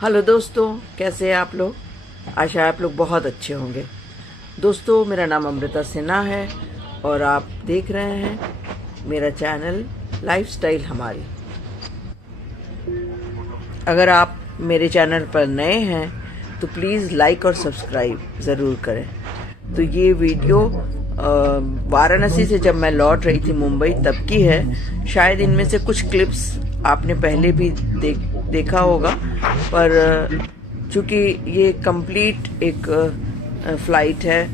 Hello दोस्तों, कैसे हैं आप लोग। आशा है आप लोग बहुत अच्छे होंगे। दोस्तों, मेरा नाम अमृता सिन्हा है और आप देख रहे हैं मेरा चैनल लाइफस्टाइल हमारी। अगर आप मेरे चैनल पर नए हैं तो प्लीज़ लाइक और सब्सक्राइब ज़रूर करें। तो ये वीडियो वाराणसी से जब मैं लौट रही थी मुंबई तब की है। शायद इनमें से कुछ क्लिप्स आपने पहले भी देखा होगा, पर चूँकि ये कंप्लीट एक फ़्लाइट है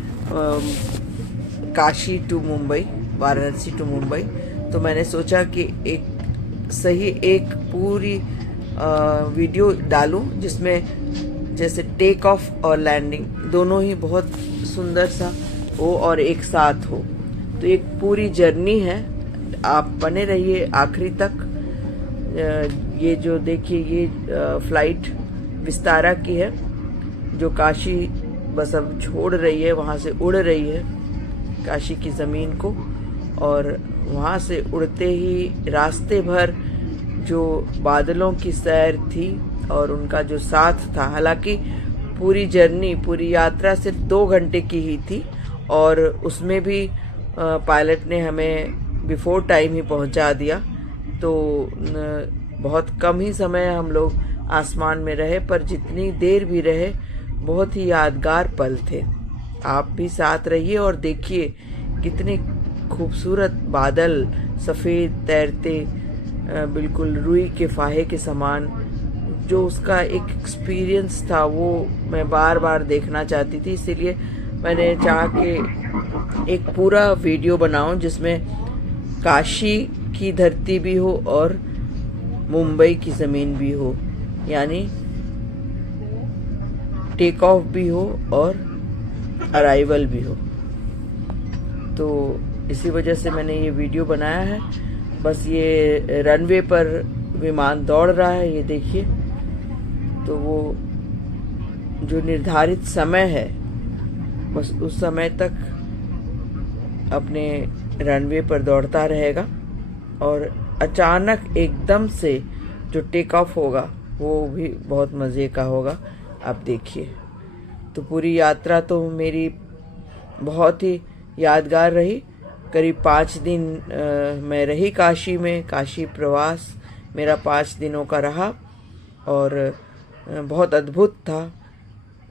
काशी टू मुंबई, वाराणसी टू मुंबई, तो मैंने सोचा कि एक पूरी वीडियो डालूं जिसमें जैसे टेक ऑफ और लैंडिंग दोनों ही बहुत सुंदर सा हो और एक साथ हो। तो एक पूरी जर्नी है, आप बने रहिए आखिरी तक। ये जो देखिए ये फ्लाइट विस्तारा की है जो काशी बस अब छोड़ रही है, वहाँ से उड़ रही है काशी की ज़मीन को। और वहाँ से उड़ते ही रास्ते भर जो बादलों की सैर थी और उनका जो साथ था, हालांकि पूरी जर्नी पूरी यात्रा सिर्फ 2 घंटे की ही थी और उसमें भी पायलट ने हमें बिफोर टाइम ही पहुंचा दिया। तो बहुत कम ही समय हम लोग आसमान में रहे, पर जितनी देर भी रहे बहुत ही यादगार पल थे। आप भी साथ रहिए और देखिए कितने खूबसूरत बादल सफ़ेद तैरते, बिल्कुल रुई के फाहे के समान। जो उसका एक एक्सपीरियंस था वो मैं बार बार देखना चाहती थी, इसीलिए मैंने चाहा कि एक पूरा वीडियो बनाऊं जिसमें काशी की धरती भी हो और मुंबई की ज़मीन भी हो, यानी टेक ऑफ भी हो और अराइवल भी हो। तो इसी वजह से मैंने ये वीडियो बनाया है। बस ये रनवे पर विमान दौड़ रहा है, ये देखिए। तो वो जो निर्धारित समय है बस उस समय तक अपने रनवे पर दौड़ता रहेगा और अचानक एकदम से जो टेक ऑफ होगा वो भी बहुत मज़े का होगा। आप देखिए। तो पूरी यात्रा तो मेरी बहुत ही यादगार रही। करीब 5 दिन मैं रही काशी में। काशी प्रवास मेरा 5 दिनों का रहा और बहुत अद्भुत था।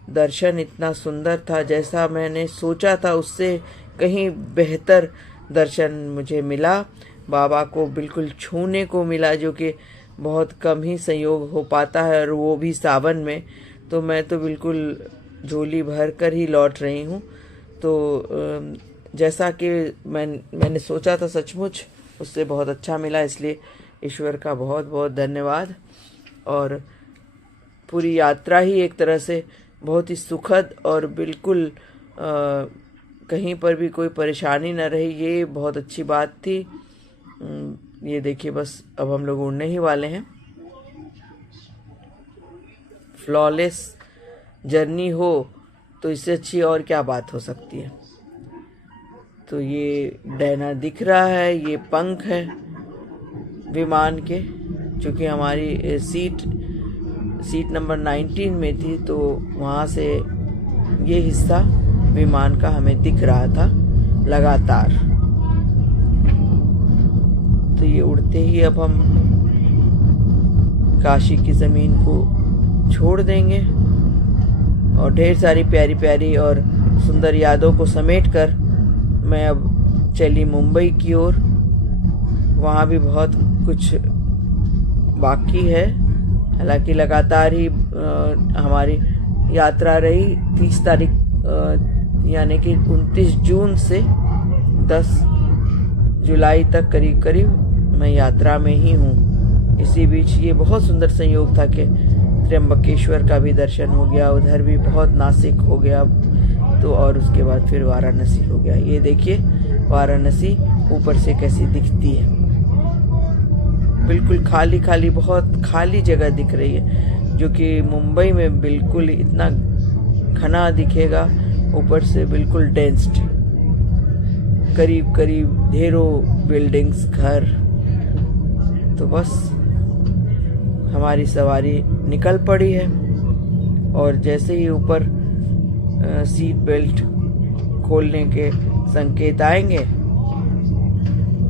दर्शन इतना सुंदर था, जैसा मैंने सोचा था उससे कहीं बेहतर दर्शन मुझे मिला। बाबा को बिल्कुल छूने को मिला, जो कि बहुत कम ही संयोग हो पाता है, और वो भी सावन में। तो मैं तो बिल्कुल झोली भर कर ही लौट रही हूँ। तो जैसा कि मैंने सोचा था सचमुच उससे बहुत अच्छा मिला, इसलिए ईश्वर का बहुत बहुत धन्यवाद। और पूरी यात्रा ही एक तरह से बहुत ही सुखद और बिल्कुल कहीं पर भी कोई परेशानी न रही, ये बहुत अच्छी बात थी। ये देखिए, बस अब हम लोग उड़ने ही वाले हैं। फ्लॉलेस जर्नी हो तो इससे अच्छी और क्या बात हो सकती है। तो ये डैना दिख रहा है, ये पंख है विमान के। चूँकि हमारी सीट नंबर 19 में थी, तो वहाँ से ये हिस्सा विमान का हमें दिख रहा था लगातार। तो ये उड़ते ही अब हम काशी की ज़मीन को छोड़ देंगे और ढेर सारी प्यारी प्यारी और सुंदर यादों को समेटकर मैं अब चली मुंबई की ओर। वहाँ भी बहुत कुछ बाकी है, हालांकि लगातार ही हमारी यात्रा रही। 30 तारीख यानी कि 29 जून से 10 जुलाई तक करीब करीब मैं यात्रा में ही हूँ। इसी बीच ये बहुत सुंदर संयोग था कि त्र्यंबकेश्वर का भी दर्शन हो गया, उधर भी बहुत नासिक हो गया, तो और उसके बाद फिर वाराणसी हो गया। ये देखिए वाराणसी ऊपर से कैसी दिखती है, बिल्कुल खाली खाली, बहुत खाली जगह दिख रही है, जो कि मुंबई में बिल्कुल इतना घना दिखेगा। ऊपर से बिल्कुल डेंस्ड, करीब करीब ढेरों बिल्डिंग्स, घर। तो बस हमारी सवारी निकल पड़ी है। और जैसे ही ऊपर सीट बेल्ट खोलने के संकेत आएंगे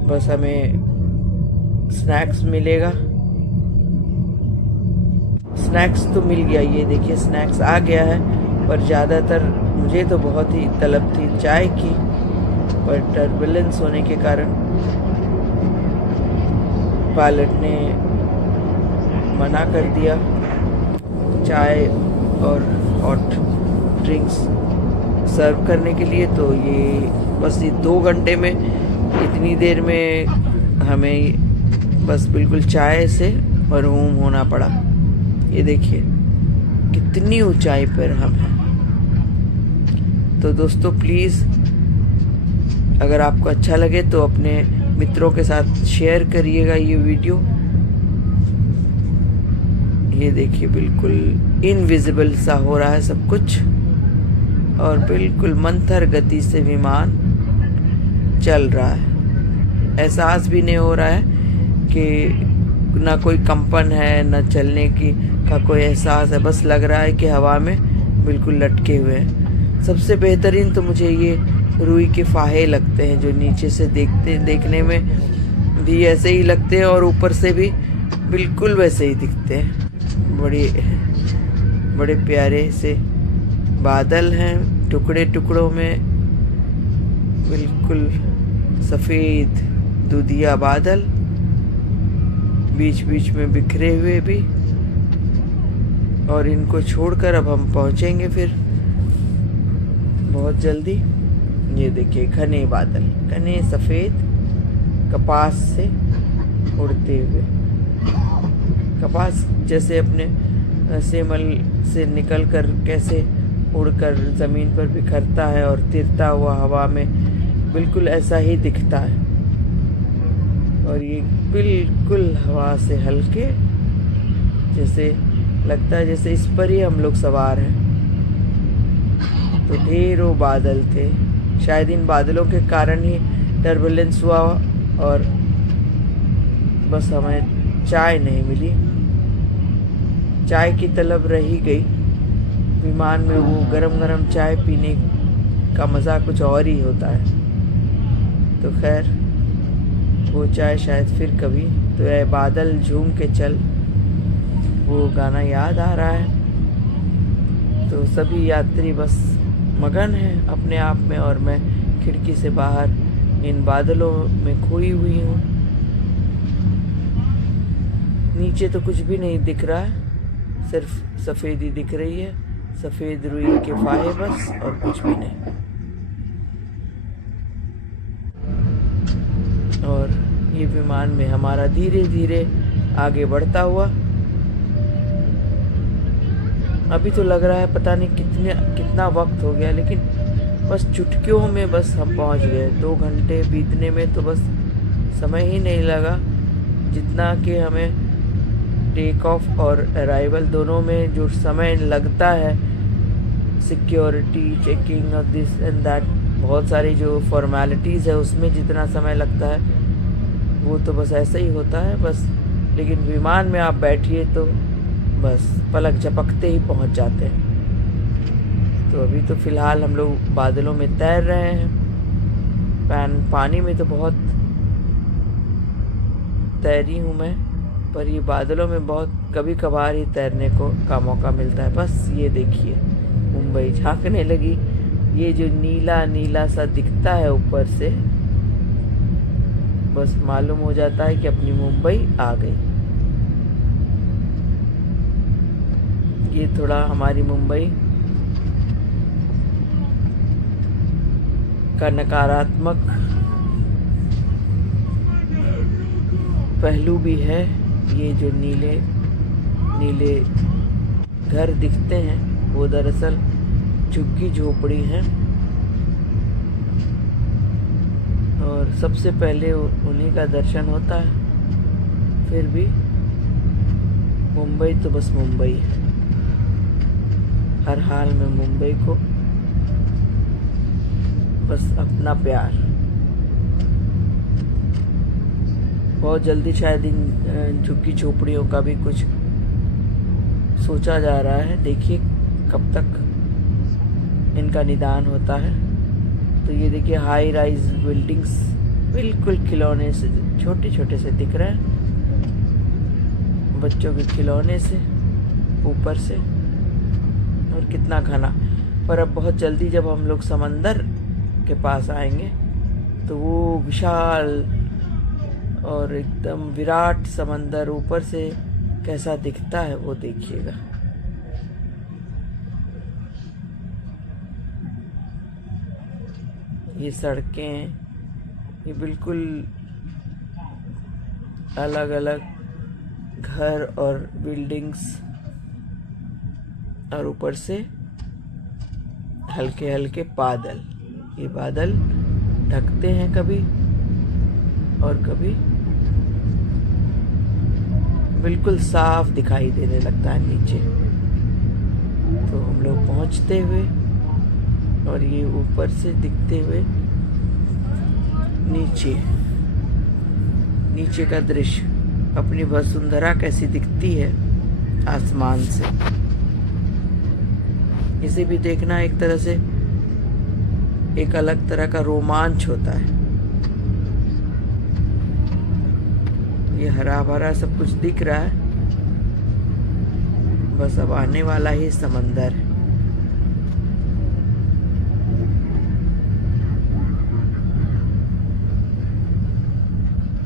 बस हमें स्नैक्स मिलेगा। स्नैक्स तो मिल गया, ये देखिए स्नैक्स आ गया है, पर ज़्यादातर मुझे तो बहुत ही तलब थी चाय की, पर टर्बुलेंस होने के कारण पायलट ने मना कर दिया चाय और हॉट ड्रिंक्स सर्व करने के लिए। तो ये बस ये 2 घंटे में, इतनी देर में हमें बस बिल्कुल चाय से महरूम होना पड़ा। ये देखिए कितनी ऊंचाई पर हम हैं। तो दोस्तों प्लीज़ अगर आपको अच्छा लगे तो अपने मित्रों के साथ शेयर करिएगा ये वीडियो। ये देखिए बिल्कुल इनविजिबल सा हो रहा है सब कुछ और बिल्कुल मंथर गति से विमान चल रहा है। एहसास भी नहीं हो रहा है कि ना कोई कंपन है ना चलने की का कोई एहसास है, बस लग रहा है कि हवा में बिल्कुल लटके हुए हैं। सबसे बेहतरीन तो मुझे ये रुई के फाहे लगते हैं जो नीचे से देखने में भी ऐसे ही लगते हैं और ऊपर से भी बिल्कुल वैसे ही दिखते हैं। बड़े प्यारे से बादल हैं, टुकड़े टुकड़ों में बिल्कुल सफ़ेद दूधिया बादल, बीच बीच में बिखरे हुए भी। और इनको छोड़कर अब हम पहुंचेंगे फिर बहुत जल्दी। ये देखिए घने बादल, घने सफ़ेद कपास से उड़ते हुए, कपास जैसे अपने सेमल से निकलकर कैसे उड़कर ज़मीन पर बिखरता है और तिरता हुआ हवा में, बिल्कुल ऐसा ही दिखता है। और ये बिल्कुल हवा से हल्के, जैसे लगता है जैसे इस पर ही हम लोग सवार हैं। तो ढेरों बादल थे, शायद इन बादलों के कारण ही टर्बुलेंस हुआ और बस हमें चाय नहीं मिली। चाय की तलब रही गई। विमान में वो गरम गरम चाय पीने का मज़ा कुछ और ही होता है। तो खैर वो चाय शायद फिर कभी। तो ये बादल झूम के चल, वो गाना याद आ रहा है। तो सभी यात्री बस मगन हैं अपने आप में और मैं खिड़की से बाहर इन बादलों में खोई हुई हूँ। नीचे तो कुछ भी नहीं दिख रहा है, सिर्फ सफ़ेदी दिख रही है, सफ़ेद रुई के फाहे बस, और कुछ भी नहीं। और ये विमान में हमारा धीरे धीरे आगे बढ़ता हुआ, अभी तो लग रहा है पता नहीं कितना वक्त हो गया, लेकिन बस चुटकियों में बस हम पहुंच गए। 2 घंटे बीतने में तो बस समय ही नहीं लगा, जितना कि हमें टेक ऑफ और अराइवल दोनों में जो समय लगता है, सिक्योरिटी चेकिंग और दिस एंड दैट, बहुत सारी जो फॉर्मेलिटीज़ है उसमें जितना समय लगता है वो तो बस ऐसा ही होता है बस। लेकिन विमान में आप बैठिए तो बस पलक झपकते ही पहुंच जाते हैं। तो अभी तो फ़िलहाल हम लोग बादलों में तैर रहे हैं। पानी में तो बहुत तैरी हूँ मैं, पर ये बादलों में बहुत कभी कभार ही तैरने का मौका मिलता है। बस ये देखिए मुंबई झांकने लगी। ये जो नीला नीला सा दिखता है ऊपर से, बस मालूम हो जाता है कि अपनी मुंबई आ गई। ये थोड़ा हमारी मुंबई का नकारात्मक पहलू भी है। ये जो नीले नीले घर दिखते हैं वो दरअसल झुग्गी झोपड़ी हैं, और सबसे पहले उन्हीं का दर्शन होता है। फिर भी मुंबई तो बस मुंबई है। हर हाल में मुंबई को बस अपना प्यार। बहुत जल्दी शायद इन झुग्गी झोपड़ियों का भी कुछ सोचा जा रहा है। देखिए कब तक इनका निदान होता है। तो ये देखिए हाई राइज बिल्डिंग्स बिल्कुल खिलौने से छोटे छोटे से दिख रहे हैं, बच्चों के खिलौने से ऊपर से, और कितना घना। पर अब बहुत जल्दी जब हम लोग समंदर के पास आएंगे तो वो विशाल और एकदम विराट समंदर ऊपर से कैसा दिखता है वो देखिएगा। ये सड़कें, ये बिल्कुल अलग अलग घर और बिल्डिंग्स, और ऊपर से हल्के हल्के बादल। ये बादल ढकते हैं कभी और कभी बिल्कुल साफ दिखाई देने लगता है नीचे। तो हम लोग पहुंचते हुए और ये ऊपर से दिखते हुए नीचे का दृश्य, अपनी वसुंधरा कैसी दिखती है आसमान से। इसे भी देखना एक तरह से एक अलग तरह का रोमांच होता है। ये हरा भरा सब कुछ दिख रहा है, बस अब आने वाला ही समंदर है।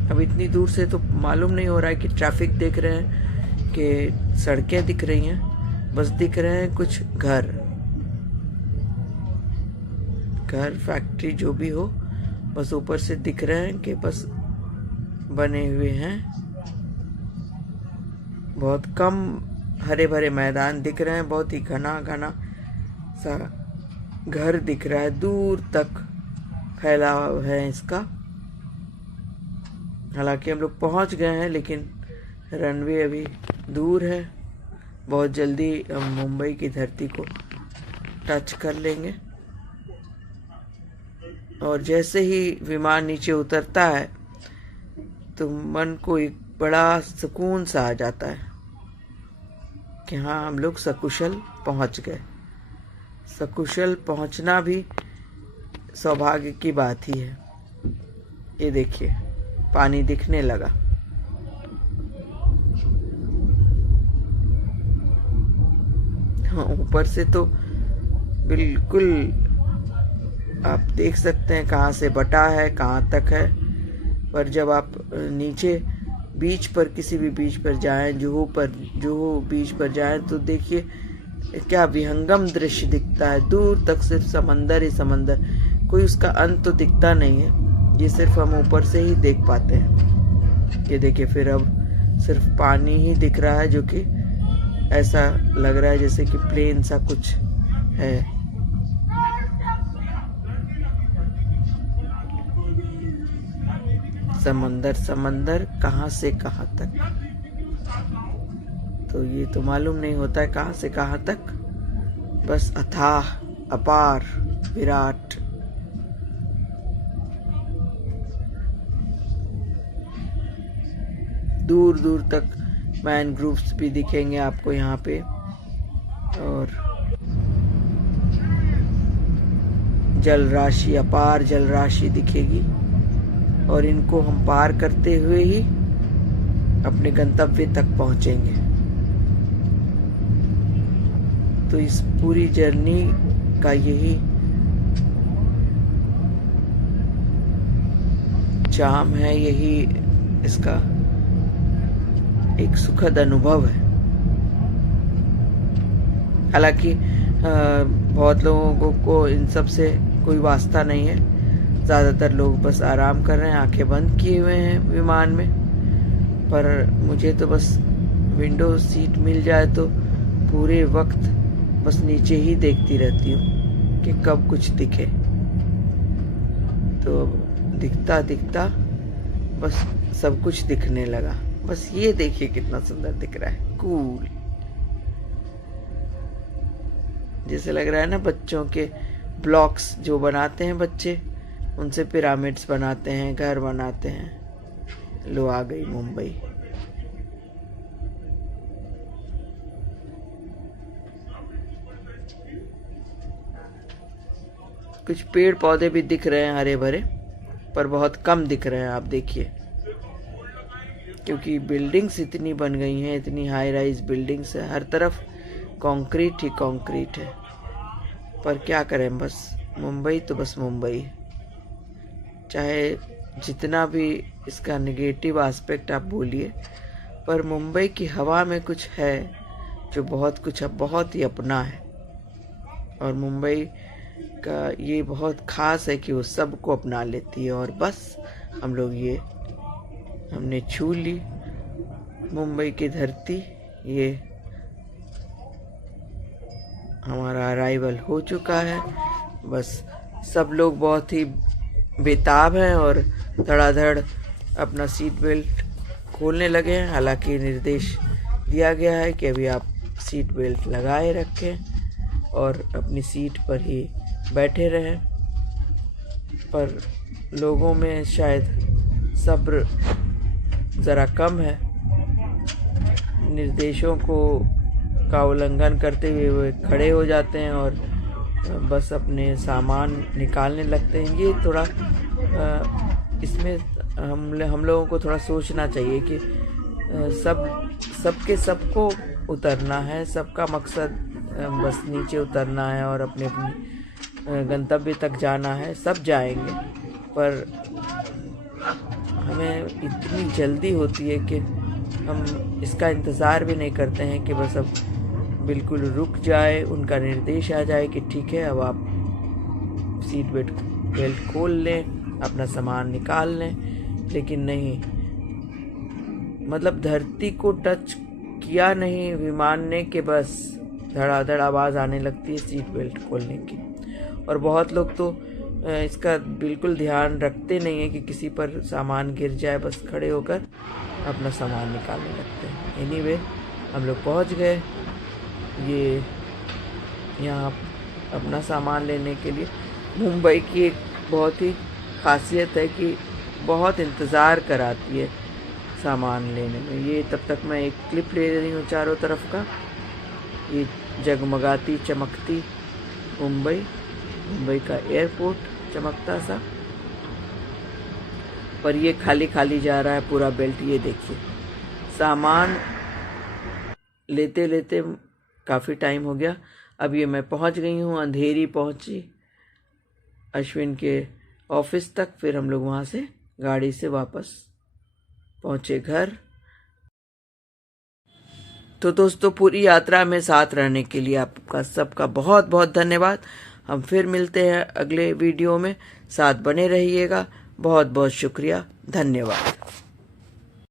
अब इतनी दूर से तो मालूम नहीं हो रहा है कि ट्रैफिक दिख रहे हैं कि सड़कें दिख रही हैं, बस दिख रहे हैं कुछ घर फैक्ट्री जो भी हो, बस ऊपर से दिख रहे हैं कि बस बने हुए हैं। बहुत कम हरे भरे मैदान दिख रहे हैं, बहुत ही घना घना सा घर दिख रहा है, दूर तक फैलाव है इसका। हालांकि हम लोग पहुंच गए हैं, लेकिन रनवे अभी दूर है। बहुत जल्दी हम मुंबई की धरती को टच कर लेंगे, और जैसे ही विमान नीचे उतरता है तो मन को एक बड़ा सुकून सा आ जाता है कि हाँ, हम लोग सकुशल पहुंच गए। सकुशल पहुंचना भी सौभाग्य की बात ही है। ये देखिए पानी दिखने लगा। हाँ, ऊपर से तो बिल्कुल आप देख सकते हैं कहाँ से बटा है, कहाँ तक है। पर जब आप नीचे बीच पर, किसी भी बीच पर जाएं, जुहू बीच पर जाएं, तो देखिए क्या विहंगम दृश्य दिखता है। दूर तक सिर्फ समंदर ही समंदर, कोई उसका अंत तो दिखता नहीं है। ये सिर्फ हम ऊपर से ही देख पाते हैं। ये देखिए फिर अब सिर्फ पानी ही दिख रहा है, जो कि ऐसा लग रहा है जैसे कि प्लेन सा कुछ है। समंदर कहाँ से कहाँ तक, तो ये तो मालूम नहीं होता है कहाँ से कहाँ तक। बस अथाह, अपार, विराट। दूर दूर तक मैनग्रोव्स भी दिखेंगे आपको यहाँ पे, और जल राशि, अपार जल राशि दिखेगी। और इनको हम पार करते हुए ही अपने गंतव्य तक पहुंचेंगे। तो इस पूरी जर्नी का यही चार्म है, यही इसका एक सुखद अनुभव है। हालांकि बहुत लोगों को इन सब से कोई वास्ता नहीं है। ज़्यादातर लोग बस आराम कर रहे हैं, आंखें बंद किए हुए हैं विमान में। पर मुझे तो बस विंडो सीट मिल जाए तो पूरे वक्त बस नीचे ही देखती रहती हूँ कि कब कुछ दिखे। तो दिखता दिखता बस सब कुछ दिखने लगा। बस ये देखिए कितना सुंदर दिख रहा है, कूल। जैसे लग रहा है ना बच्चों के ब्लॉक्स जो बनाते हैं बच्चे, उनसे पिरामिड्स बनाते हैं, घर बनाते हैं। लो आ गई मुंबई। कुछ पेड़ पौधे भी दिख रहे हैं हरे भरे, पर बहुत कम दिख रहे हैं। आप देखिए, क्योंकि बिल्डिंग्स इतनी बन गई हैं, इतनी हाई राइज बिल्डिंग्स है, हर तरफ कंक्रीट ही कंक्रीट है। पर क्या करें, बस मुंबई तो बस मुंबई, चाहे जितना भी इसका नेगेटिव एस्पेक्ट आप बोलिए, पर मुंबई की हवा में कुछ है जो बहुत ही अपना है। और मुंबई का ये बहुत ख़ास है कि वो सबको अपना लेती है। और बस हम लोग ये हमने छू ली मुंबई की धरती, ये हमारा अराइवल हो चुका है। बस सब लोग बहुत ही बेताब हैं और धड़ाधड़ अपना सीट बेल्ट खोलने लगे हैं। हालांकि निर्देश दिया गया है कि अभी आप सीट बेल्ट लगाए रखें और अपनी सीट पर ही बैठे रहें, पर लोगों में शायद सब्र ज़रा कम है। निर्देशों का उल्लंघन करते हुए वो खड़े हो जाते हैं और बस अपने सामान निकालने लगते हैं। ये थोड़ा इसमें हम लोगों को थोड़ा सोचना चाहिए कि सबको उतरना है, सबका मकसद बस नीचे उतरना है और अपने गंतव्य तक जाना है। सब जाएंगे, पर हमें इतनी जल्दी होती है कि हम इसका इंतज़ार भी नहीं करते हैं कि बस अब बिल्कुल रुक जाए, उनका निर्देश आ जाए कि ठीक है अब आप सीट बेल्ट खोल लें, अपना सामान निकाल लें। लेकिन नहीं, मतलब धरती को टच किया नहीं विमान ने कि बस धड़ाधड़ आवाज़ आने लगती है सीट बेल्ट खोलने की। और बहुत लोग तो इसका बिल्कुल ध्यान रखते नहीं है कि किसी पर सामान गिर जाए, बस खड़े होकर अपना सामान निकालने लगते हैं। एनीवे, हम लोग पहुंच गए ये यहाँ अपना सामान लेने के लिए। मुंबई की एक बहुत ही खासियत है कि बहुत इंतज़ार कराती है सामान लेने में। ये तब तक मैं एक क्लिप ले रही हूँ चारों तरफ का, ये जगमगाती चमकती मुंबई का एयरपोर्ट चमकता सा, पर ये खाली खाली जा रहा है पूरा बेल्ट। ये देखिए, सामान लेते लेते काफ़ी टाइम हो गया। अब ये मैं पहुंच गई हूँ, अंधेरी पहुंची अश्विन के ऑफिस तक। फिर हम लोग वहाँ से गाड़ी से वापस पहुँचे घर। तो दोस्तों, पूरी यात्रा में साथ रहने के लिए आपका सबका बहुत बहुत धन्यवाद। हम फिर मिलते हैं अगले वीडियो में, साथ बने रहिएगा। बहुत बहुत शुक्रिया, धन्यवाद।